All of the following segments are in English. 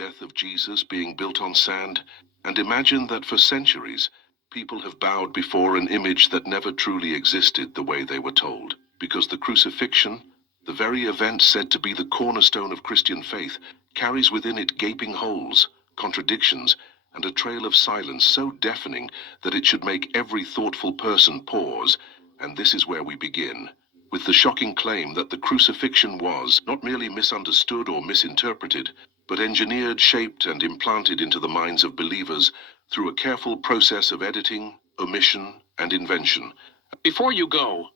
death of Jesus being built on sand, and imagine that for centuries, people have bowed before an image that never truly existed the way they were told, because the crucifixion, the very event said to be the cornerstone of Christian faith, carries within it gaping holes, contradictions, and a trail of silence so deafening that it should make every thoughtful person pause. And this is where we begin, with the shocking claim that the crucifixion was not merely misunderstood or misinterpreted, but engineered, shaped, and implanted into the minds of believers through a careful process of editing, omission, and invention. Before you go,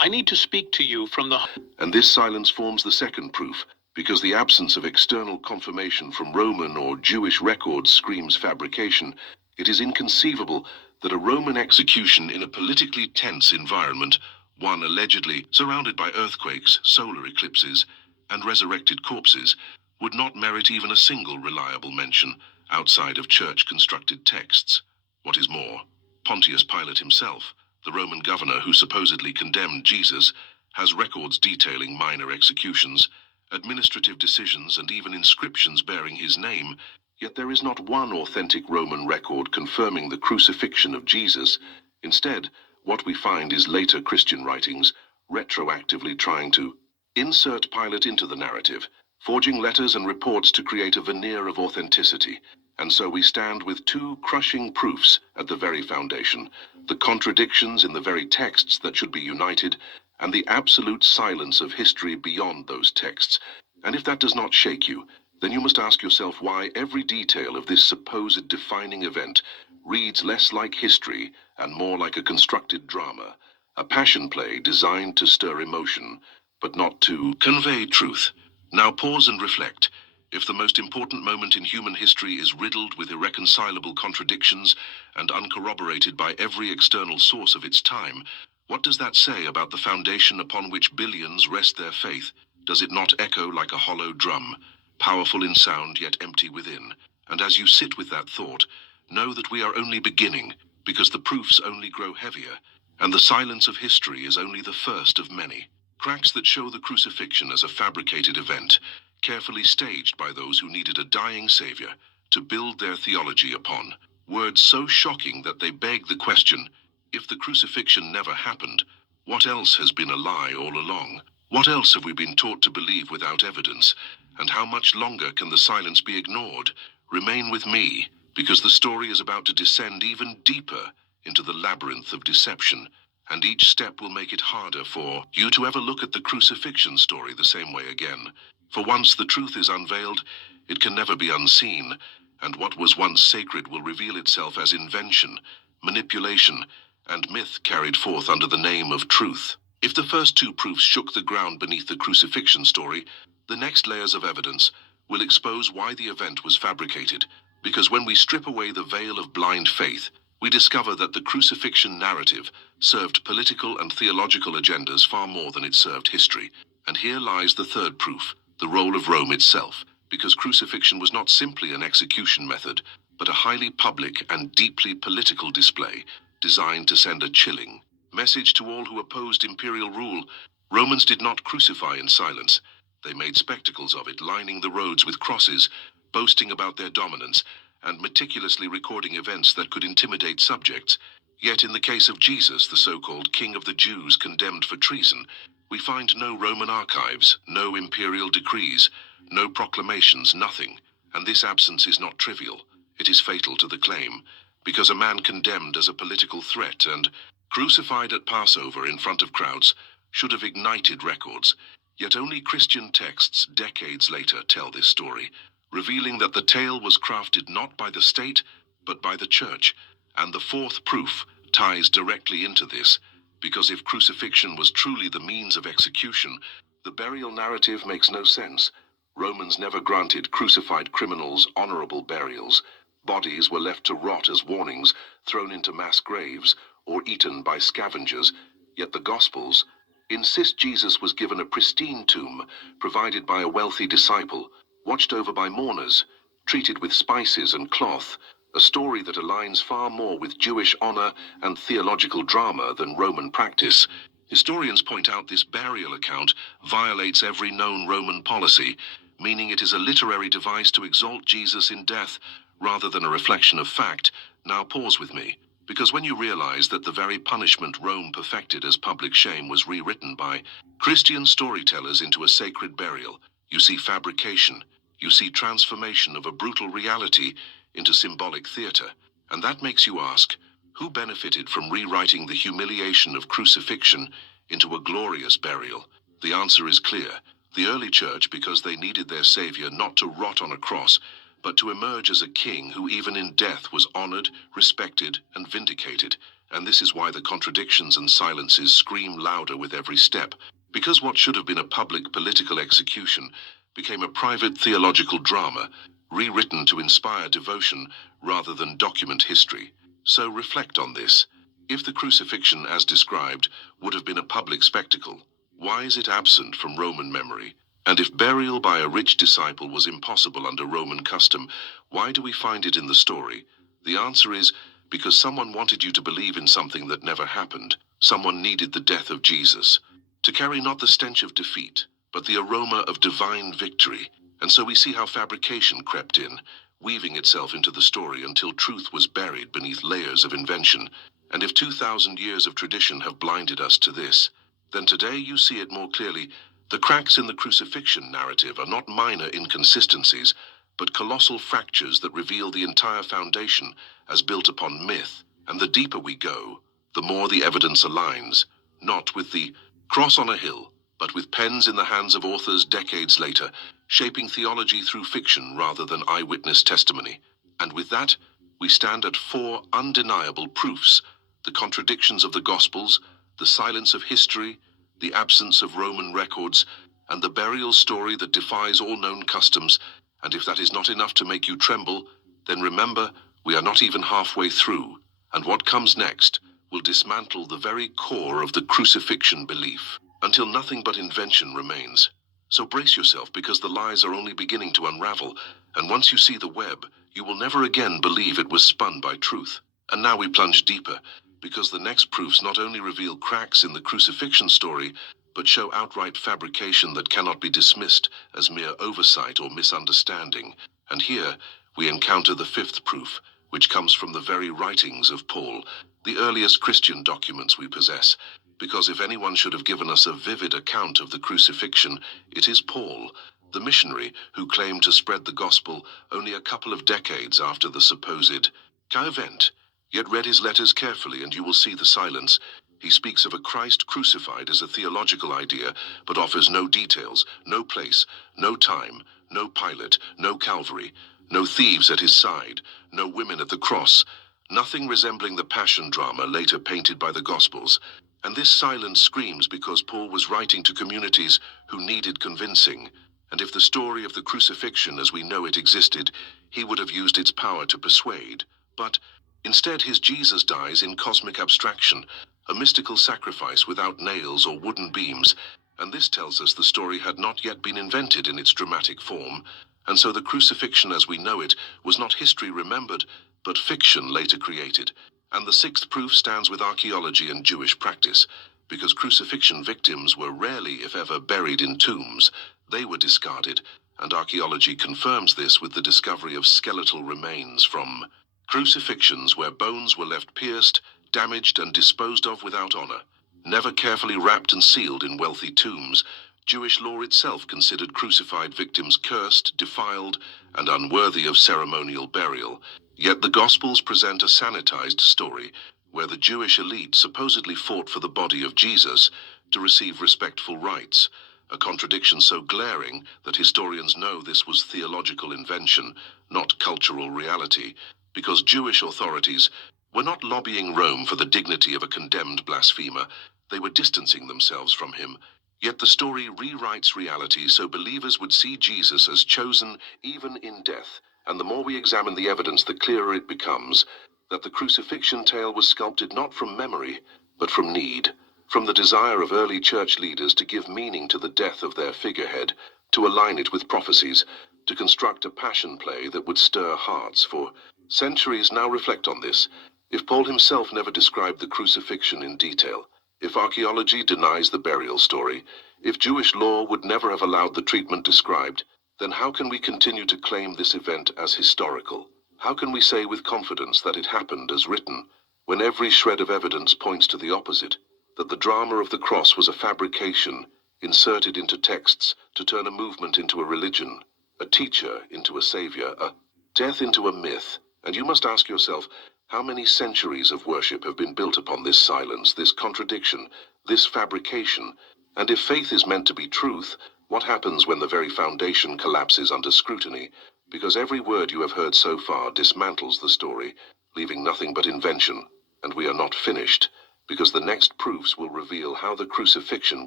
I need to speak to you from the... And this silence forms the second proof, because the absence of external confirmation from Roman or Jewish records screams fabrication. It is inconceivable that a Roman execution in a politically tense environment, one allegedly surrounded by earthquakes, solar eclipses, and resurrected corpses, would not merit even a single reliable mention outside of church-constructed texts. What is more, Pontius Pilate himself, the Roman governor who supposedly condemned Jesus, has records detailing minor executions, administrative decisions, and even inscriptions bearing his name, yet there is not one authentic Roman record confirming the crucifixion of Jesus. Instead, what we find is later Christian writings retroactively trying to insert Pilate into the narrative, forging letters and reports to create a veneer of authenticity. And so we stand with two crushing proofs at the very foundation: the contradictions in the very texts that should be united, and the absolute silence of history beyond those texts. And if that does not shake you, then you must ask yourself why every detail of this supposed defining event reads less like history and more like a constructed drama, a passion play designed to stir emotion, but not to convey truth. Now pause and reflect. If the most important moment in human history is riddled with irreconcilable contradictions and uncorroborated by every external source of its time, what does that say about the foundation upon which billions rest their faith? Does it not echo like a hollow drum, powerful in sound yet empty within? And as you sit with that thought, know that we are only beginning, because the proofs only grow heavier, and the silence of history is only the first of many. Cracks that show the crucifixion as a fabricated event, carefully staged by those who needed a dying savior to build their theology upon. Words so shocking that they beg the question, if the crucifixion never happened, what else has been a lie all along? What else have we been taught to believe without evidence? And how much longer can the silence be ignored? Remain with me, because the story is about to descend even deeper into the labyrinth of deception, and each step will make it harder for you to ever look at the crucifixion story the same way again. For once the truth is unveiled, it can never be unseen, and what was once sacred will reveal itself as invention, manipulation, and myth carried forth under the name of truth. If the first two proofs shook the ground beneath the crucifixion story, the next layers of evidence will expose why the event was fabricated, because when we strip away the veil of blind faith, we discover that the crucifixion narrative served political and theological agendas far more than it served history. And here lies the third proof, the role of Rome itself, because crucifixion was not simply an execution method, but a highly public and deeply political display designed to send a chilling message to all who opposed imperial rule. Romans did not crucify in silence. They made spectacles of it, lining the roads with crosses, boasting about their dominance, and meticulously recording events that could intimidate subjects. Yet in the case of Jesus, the so-called King of the Jews condemned for treason, we find no Roman archives, no imperial decrees, no proclamations, nothing. And this absence is not trivial. It is fatal to the claim, because a man condemned as a political threat and crucified at Passover in front of crowds should have ignited records. Yet only Christian texts decades later tell this story, revealing that the tale was crafted not by the state, but by the church. And the fourth proof ties directly into this, because if crucifixion was truly the means of execution, the burial narrative makes no sense. Romans never granted crucified criminals honorable burials. Bodies were left to rot as warnings, thrown into mass graves, or eaten by scavengers. Yet the Gospels insist Jesus was given a pristine tomb, provided by a wealthy disciple, watched over by mourners, treated with spices and cloth, a story that aligns far more with Jewish honor and theological drama than Roman practice. Historians point out this burial account violates every known Roman policy, meaning it is a literary device to exalt Jesus in death rather than a reflection of fact. Now pause with me, because when you realize that the very punishment Rome perfected as public shame was rewritten by Christian storytellers into a sacred burial, you see fabrication, you see transformation of a brutal reality into symbolic theater. And that makes you ask, who benefited from rewriting the humiliation of crucifixion into a glorious burial? The answer is clear. The early church, because they needed their Savior not to rot on a cross, but to emerge as a king who even in death was honored, respected, and vindicated. And this is why the contradictions and silences scream louder with every step. Because what should have been a public political execution became a private theological drama, rewritten to inspire devotion rather than document history. So reflect on this. If the crucifixion as described would have been a public spectacle, why is it absent from Roman memory? And if burial by a rich disciple was impossible under Roman custom, why do we find it in the story? The answer is because someone wanted you to believe in something that never happened. Someone needed the death of Jesus to carry not the stench of defeat, but the aroma of divine victory. And so we see how fabrication crept in, weaving itself into the story until truth was buried beneath layers of invention. And if 2,000 years of tradition have blinded us to this, then today you see it more clearly. The cracks in the crucifixion narrative are not minor inconsistencies, but colossal fractures that reveal the entire foundation as built upon myth. And the deeper we go, the more the evidence aligns, not with the cross on a hill, but with pens in the hands of authors decades later, shaping theology through fiction rather than eyewitness testimony. And with that, we stand at 4 undeniable proofs: the contradictions of the Gospels, the silence of history, the absence of Roman records, and the burial story that defies all known customs. And if that is not enough to make you tremble, then remember, we are not even halfway through, and what comes next will dismantle the very core of the crucifixion belief, until nothing but invention remains. So brace yourself, because the lies are only beginning to unravel, and once you see the web, you will never again believe it was spun by truth. And now we plunge deeper, because the next proofs not only reveal cracks in the crucifixion story, but show outright fabrication that cannot be dismissed as mere oversight or misunderstanding. And here we encounter the 5th proof, which comes from the very writings of Paul, the earliest Christian documents we possess. Because if anyone should have given us a vivid account of the crucifixion, it is Paul, the missionary who claimed to spread the gospel only a couple of decades after the supposed event. Yet read his letters carefully and you will see the silence. He speaks of a Christ crucified as a theological idea, but offers no details, no place, no time, no Pilate, no Calvary, no thieves at his side, no women at the cross, nothing resembling the passion drama later painted by the Gospels. And this silence screams because Paul was writing to communities who needed convincing. And if the story of the crucifixion as we know it existed, he would have used its power to persuade. But instead, his Jesus dies in cosmic abstraction, a mystical sacrifice without nails or wooden beams. And this tells us the story had not yet been invented in its dramatic form. And so the crucifixion as we know it was not history remembered, but fiction later created. And the 6th proof stands with archaeology and Jewish practice, because crucifixion victims were rarely, if ever, buried in tombs. They were discarded, and archaeology confirms this with the discovery of skeletal remains from crucifixions where bones were left pierced, damaged, and disposed of without honor, never carefully wrapped and sealed in wealthy tombs. Jewish law itself considered crucified victims cursed, defiled, and unworthy of ceremonial burial. Yet the Gospels present a sanitized story where the Jewish elite supposedly fought for the body of Jesus to receive respectful rites, a contradiction so glaring that historians know this was theological invention, not cultural reality, because Jewish authorities were not lobbying Rome for the dignity of a condemned blasphemer. They were distancing themselves from him. Yet the story rewrites reality so believers would see Jesus as chosen even in death. And the more we examine the evidence, the clearer it becomes that the crucifixion tale was sculpted not from memory, but from need, from the desire of early church leaders to give meaning to the death of their figurehead, to align it with prophecies, to construct a passion play that would stir hearts for centuries. Now reflect on this. If Paul himself never described the crucifixion in detail, if archaeology denies the burial story, if Jewish law would never have allowed the treatment described, then how can we continue to claim this event as historical? How can we say with confidence that it happened as written, when every shred of evidence points to the opposite, that the drama of the cross was a fabrication inserted into texts to turn a movement into a religion, a teacher into a savior, a death into a myth? And you must ask yourself, how many centuries of worship have been built upon this silence, this contradiction, this fabrication? And if faith is meant to be truth, what happens when the very foundation collapses under scrutiny? Because every word you have heard so far dismantles the story, leaving nothing but invention. And we are not finished, because the next proofs will reveal how the crucifixion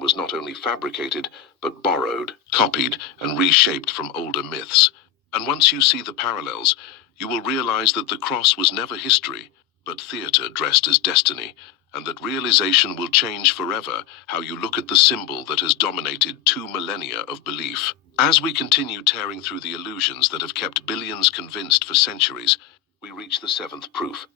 was not only fabricated, but borrowed, copied, and reshaped from older myths. And once you see the parallels, you will realize that the cross was never history, but theater dressed as destiny, and that realization will change forever how you look at the symbol that has dominated 2 millennia of belief. As we continue tearing through the illusions that have kept billions convinced for centuries, we reach the seventh proof,